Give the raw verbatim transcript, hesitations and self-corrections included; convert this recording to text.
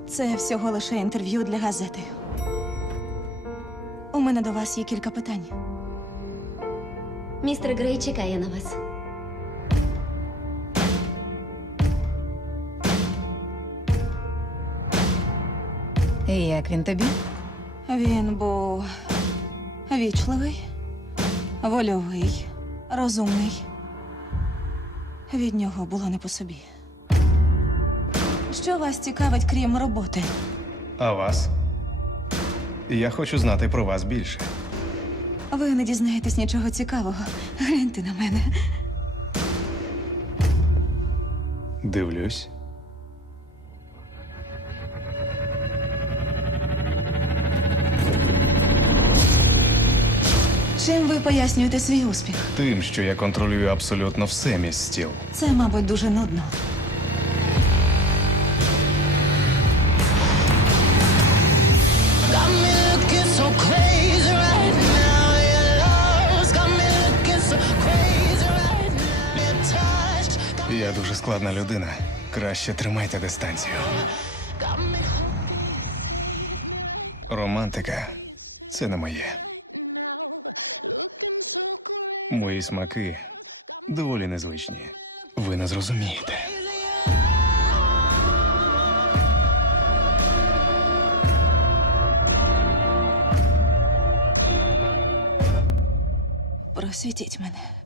Це всього лише інтерв'ю для газети. У мене до вас є кілька питань. Містер Грей чекає на вас. І як він тобі? Він був вічливий, вольовий, розумний. Від нього було не по собі. Що вас цікавить, крім роботи? А вас? Я хочу знати про вас більше. Ви не дізнаєтесь нічого цікавого. Гляньте на мене. Дивлюсь. Чим ви пояснюєте свій успіх? Тим, що я контролюю абсолютно все міс Стіл. Це, мабуть, дуже нудно. Got me looking so crazy right now. Your love's got me looking so crazy right now. Your touch Я дуже складна людина. Краще тримайте дистанцію. Романтика – це не моє. Мої смаки доволі незвичні. Ви не зрозумієте. Просвітіть мене.